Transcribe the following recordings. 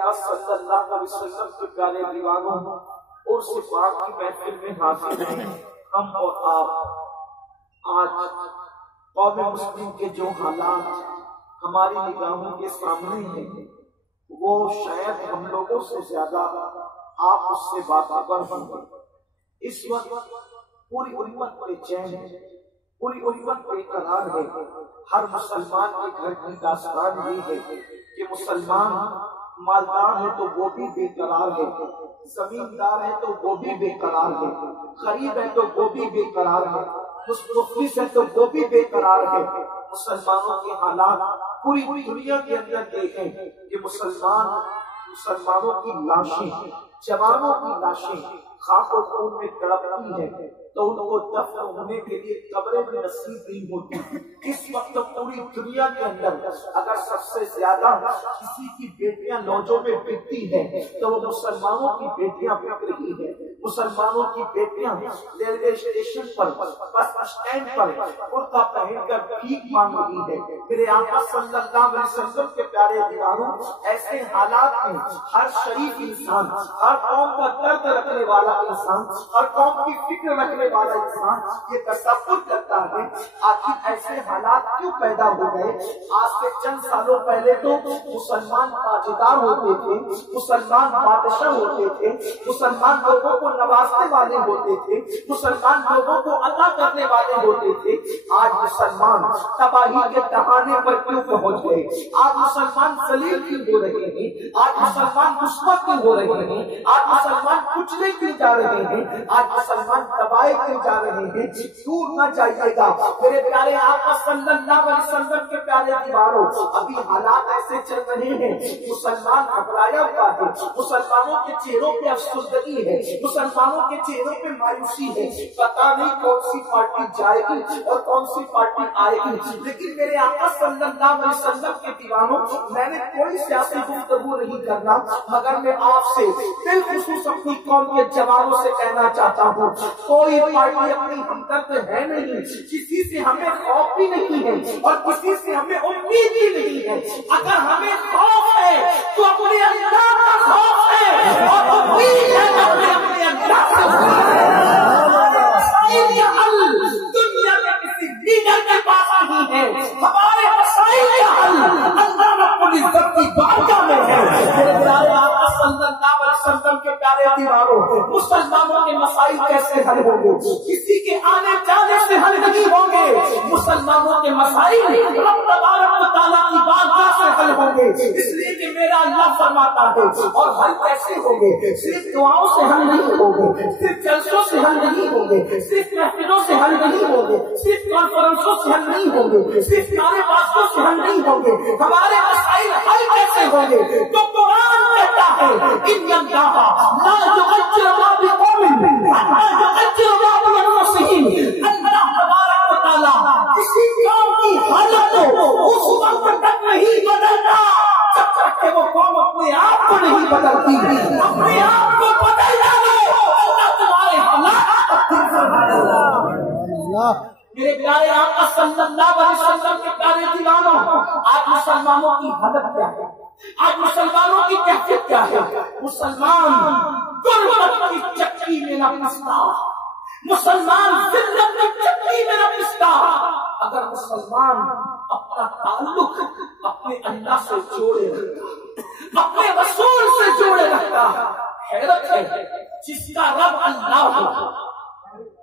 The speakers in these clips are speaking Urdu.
صلی اللہ علیہ وسلم کے پیارے دیوانوں اور صفات کی محفل میں حاضر ہیں ہم اور آپ۔ آج قوم مسلم کے جو حالات ہماری نگاہوں کے سامنے ہیں وہ شاید ہم لوگوں سے زیادہ آپ اس سے باخبر ہوں گے۔ اس وقت پوری امت بے چین ہے، پوری امت بے قرار ہے۔ ہر مسلمان کے گھر کی داستان یہ ہے کہ مسلمان مالدار ہے تو وہ بھی بے قرار ہے، زمیندار ہے تو وہ بھی بے قرار ہے، غریب ہے تو وہ بھی بے قرار ہے، مفلس ہے تو وہ بھی بے قرار ہے۔ مسلمانوں کے حالات پوری دنیا کے اندر یہ ہیں کہ مسلمانوں کی لاشیں، جوانوں کی لاشیں خاک و خون میں تڑپتی ہیں تو ان کو دفن ہونے کے لیے قبریں بھی نصیب نہیں ہوتی۔ اس وقت پوری دنیا کے اندر اگر سب سے زیادہ کسی کی بیٹیاں لوجوں میں بکتی ہیں تو وہ مسلمانوں کی بیٹیاں بک رہی ہیں۔ مسلمانوں کی بیٹیاں ریلوے اسٹیشن پر، بس اسٹینڈ پر کرتا پہن کر بھیک مانگ رہی ہے۔ میرے آقا صلی اللہ علیہ وسلم کے پیارے دیوانوں، ایسے حالات میں ہر شریف انسان، ہر قوم کا درد رکھنے والا انسان، ہر قوم کی فکر رکھنے والا انسان یہ تصور کرتا ہے آخر ایسے حالات کیوں پیدا ہو گئے۔ آج سے چند سالوں پہلے تو مسلمان تاجدار ہوتے تھے، مسلمان بادشاہ ہوتے تھے، مسلمان لوگوں کو نوازنے والے ہوتے تھے، مسلمان لوگوں کو عطا کرنے والے ہوتے تھے۔ آج مسلمان تباہی کے دہانے پر کیوں پہنچ گئے؟ آج مسلمان ذلیل کیوں ہو رہے ہیں؟ آج مسلمان دشمن کیوں ہو رہے ہیں؟ آج مسلمان کچلے کیوں جا رہے ہیں؟ آج مسلمان تباہی کیوں جا رہے ہیں؟ دور نہ جائیے گا میرے پیارے آقا صلی اللہ علیہ وسلم کے پیارے دیواروں، ابھی حالات ایسے چل رہے ہیں مسلمان گھبرایا ہوا ہے، مسلمانوں کے چہروں پہ افسردگی ہے، مسلمانوں کے چہروں پہ مایوسی ہے، پتہ نہیں کون سی پارٹی جائے گی اور کون سی پارٹی آئے گی۔ لیکن میرے آقا صلی اللہ علیہ وسلم کے دیوانوں، میں نے کوئی سیاسی گفتگو نہیں کرنا مگر میں آپ سے بالخصوص اپنی قوم کے جوانوں سے کہنا چاہتا ہوں، کوئی پارٹی اپنی ہمدرد ہے نہیں، کسی سے ہمیں خوف بھی نہیں ہے اور کسی سے ہمیں امید بھی نہیں ہے۔ اگر ہمیں خوف ہے تو اپنے اللہ کا خوف ہے اور امید ہے تو اپنے اللہ کا دنیا کے کسی لیڈر کے پاس نہیں ہے، ہمارے مسائل کا حل اللہ رب العزت کی بارگاہ میں ہے۔ میرے پیارے آقا صلی اللہ علیہ وسلم کے پیارے دیواروں، مسلمانوں کے مسائل کیسے حل ہوں گے؟ کسی کے آنے جانے سے حل نہیں ہوں گے۔ مسلمانوں کے مسائل رب تبارک و تعالیٰ کی بارگاہ سے حل ہوں گے، اس لیے کہ میرا اللہ فرماتا ہے۔ اور حل کیسے ہوں گے؟ صرف دعاؤں سے حل نہیں ہوں گے، صرف جلسوں سے حل نہیں ہوں گے، صرف محفلوں سے حل نہیں ہوں گے، صرف کانفرنسوں سے حل نہیں ہوں گے، صرف نعرے بازیوں سے حل نہیں ہوں گے۔ ہمارے مسائل حل کیسے ہوں گے؟ تو قرآن کہتا ہے ان اللہ لا یغیر ما بقوم حتی یغیروا ما بانفسہم۔ اللہ تبارک و تعالیٰ کسی قوم کی حالت کو اس وقت تک نہیں بدلتا جب تک کہ وہ قوم اپنے آپ کو نہیں بدلتی۔ اپنے آپ کو بدل ڈالو، اللہ تمہارے حالات تبدیل فرمائے۔ میرے پیارے آقا صلی اللہ علیہ وسلم کے پیارے دیوانوں، آج مسلمانوں کی حالت کیا ہے؟ آج مسلمانوں کی کیفیت کیا ہے؟ مسلمان غربت کی چکی میں نہ پستا، مسلمان ذلت کی چکی میں نہ پستا۔ اگر مسلمان اپنا تعلق اپنے اللہ سے جوڑے رکھتا، اپنے رسول سے جوڑے رکھتا، حیرت ہے جس کا رب اللہ ہو،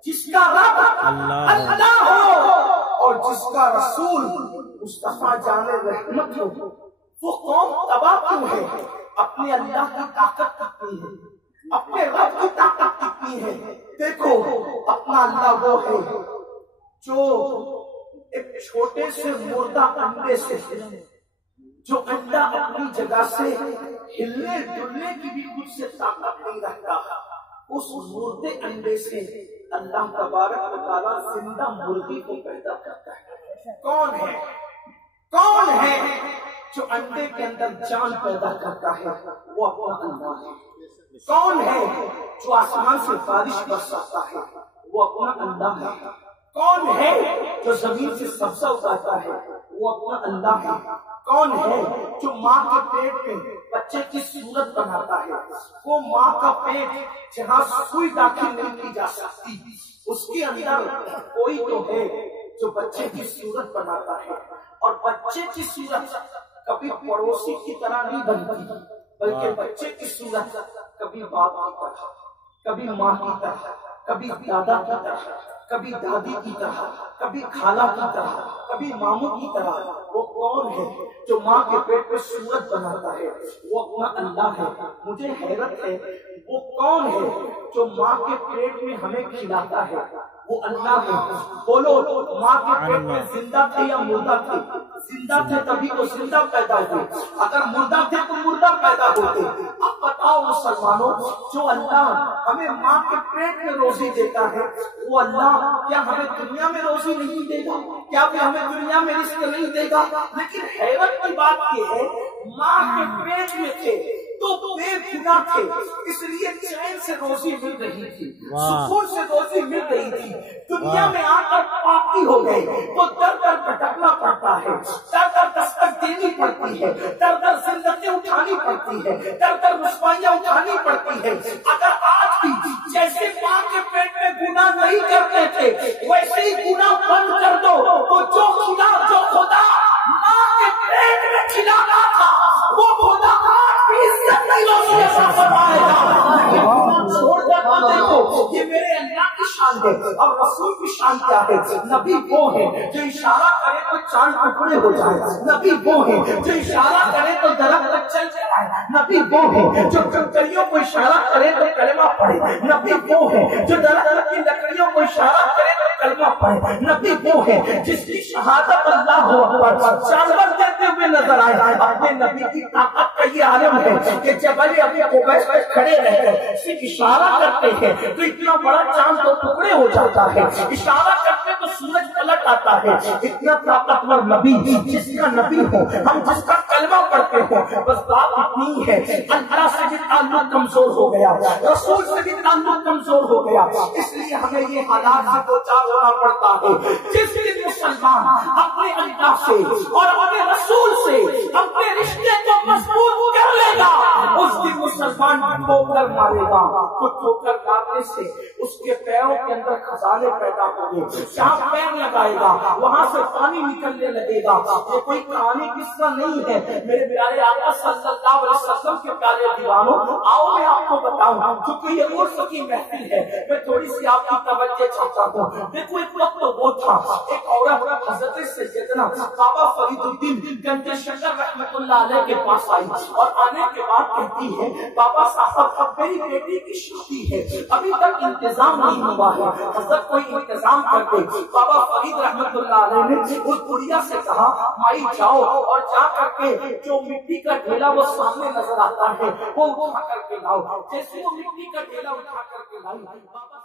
جس کا رب اللہ ہو اور جس کا رسول مصطفیٰ جان رحمت ہو، وہ قوم تباہ کیوں ہے؟ اپنے اللہ کی طاقت کتنی ہے، اپنے رب کی طاقت کتنی ہے۔ دیکھو اپنا اللہ وہ ہے جو ایک چھوٹے سے مردہ انڈے سے، جو انڈا اپنی جگہ سے ہلنے ڈلنے کی بھی خود سے طاقت نہیں رکھتا، اس مردے انڈے سے اللہ تبارک و تعالیٰ زندہ مرغی کو پیدا کرتا ہے۔ کون ہے؟ کون ہے جو انڈے کے اندر جان پیدا کرتا ہے؟ وہ اپنا اللہ ہے۔ کون ہے جو آسمان سے بارش برساتا ہے؟ وہ اپنا اللہ ہے۔ کون ہے جو زمین سے سبزہ اگاتا ہے؟ وہ اپنا اللہ ہے۔ کون ہے جو ماں کے پیٹ میں بچے کی صورت بناتا ہے؟ وہ ماں کا پیٹ جہاں سوئی داخل نہیں کی جا سکتی، اس کے اندر کوئی تو ہے جو بچے کی صورت بناتا ہے۔ اور بچے کی صورت کبھی پڑوسی کی طرح نہیں بنتی، بلکہ بچے کی صورت کبھی باپ کی طرح، کبھی ماں کی طرح، کبھی دادا کی طرح، کبھی دادی کی طرح، کبھی خالہ کی طرح، کبھی ماموں کی طرح۔ وہ کون ہے جو ماں کے پیٹ میں صورت بناتا ہے؟ وہ اپنا اللہ ہے۔ مجھے حیرت ہے وہ کون ہے جو ماں کے پیٹ میں ہمیں کھلاتا ہے؟ وہ اللہ ہے۔ بولو، ماں کے پیٹ میں زندہ تھے یا مردہ تھے؟ زندہ تھے تبھی تو زندہ پیدا ہوئے، اگر مردہ تھے تو مردہ پیدا ہوتے۔ اب بتاؤ مسلمانوں، جو اللہ ہمیں ماں کے پیٹ میں روزی دیتا ہے، وہ اللہ کیا ہمیں دنیا میں روزی نہیں دے گا؟ کیا وہ ہمیں دنیا میں رزق نہیں دے گا؟ لیکن حیرت کی بات یہ ہے، ماں کے پیٹ میں تھے تو بے گناہ تھے، اس لیے چین سے روزی مل رہی تھی، سکون سے روزی مل رہی تھی۔ دنیا میں آ کر پاکی ہو گئے تو در در بھٹکنا پڑتا ہے، در در دستک دینی پڑتی ہے، در در زندگی اٹھانی پڑتی ہے، در در رسوائیاں اٹھانی پڑتی ہے۔ اگر آج بھی جیسے ماں کے پیٹ میں گناہ نہیں کرتے تھے ویسے ہی گناہ بند کر دو تو جو خدا ماں کے پیٹ میں کھلانا تھا وہ خدا چھوڑ کر دیکھو، یہ میرے اللہ کی شان ہے اور رسول کی شان کیا ہے؟ نبی وہ ہے جو اشارہ کرے تو چاند ٹکڑے ہو جائے، نبی وہ ہے جو اشارہ کرے تو درخت چل جائے، نبی وہ ہے جو کنکریوں کو اشارہ کرے تو کلمہ پڑھے، نبی وہ ہے جو درخت کی لکڑیوں کو اشارہ کرے تو کلمہ پڑھے، نبی وہ ہے جس کی شہادت اللہ اکبر جانور دیتے ہوئے نظر آئے۔ اپنے نبی کی طاقت کا یہ عالم ہے کہ جبل ابی قبیس پر کھڑے رہ کر صرف اشارہ کرتے ہیں تو اتنا بڑا چاند دو ٹکڑے ہو جاتا ہے، اشارہ کرتے تو سورج پلٹ آتا ہے۔ اتنا طاقتور نبی جس کا نبی ہو، ہم جس کا کلمہ پڑھتے ہو، بس بات اتنی ہے اللہ سے بھی تعلق کمزور ہو گیا، رسول سے بھی تعلق کمزور ہو گیا، اس لیے ہمیں یہ حالات سے دو چار ہونا پڑتا ہے۔ جس دن مسلمان اپنے اللہ سے اور اپنے رسول سے اپنے رشتے کو مضبوط کر لے گا، اس دن مسلمان ٹھوکر مارے گا تو ٹھوکر مارنے سے اس کے پیروں کے اندر خزانے پیدا ہوں گے، جہاں پیر لگائے گا وہاں سے پانی نکلنے لگے گا۔ یہ کوئی کہانی قصہ نہیں ہے میرے پیارے آقا صلی اللہ علیہ وسلم کے پیارے دیوانوں، آؤ میں آپ کو بتاؤں، کیونکہ یہ عرس کی محفل ہے، میں تھوڑی سی آپ کی توجہ چاہتا ہوں۔ دیکھو ایک وقت وہ تھا، ایک عورت حضرت سیدنا بابا فرید الدین گنج شکر رحمت اللہ علیہ کے پاس آئی اور آنے کے بعد کہتی ہے بابا صاحب میری بیٹی کی شادی ہے، ابھی تک انتظام نہیں ہوا ہے، حضرت کوئی انتظام کر دے۔ بابا فرید رحمت اللہ علیہ نے اس بڑھیا سے کہا مائی جاؤ اور جا کر کے جو مٹی کا ڈھیلا وہ سامنے نظر آتا ہے وہ اٹھا کر کے لاؤ۔ جیسے وہ مٹی کا ڈھیلا اٹھا کر کے لائی، بابا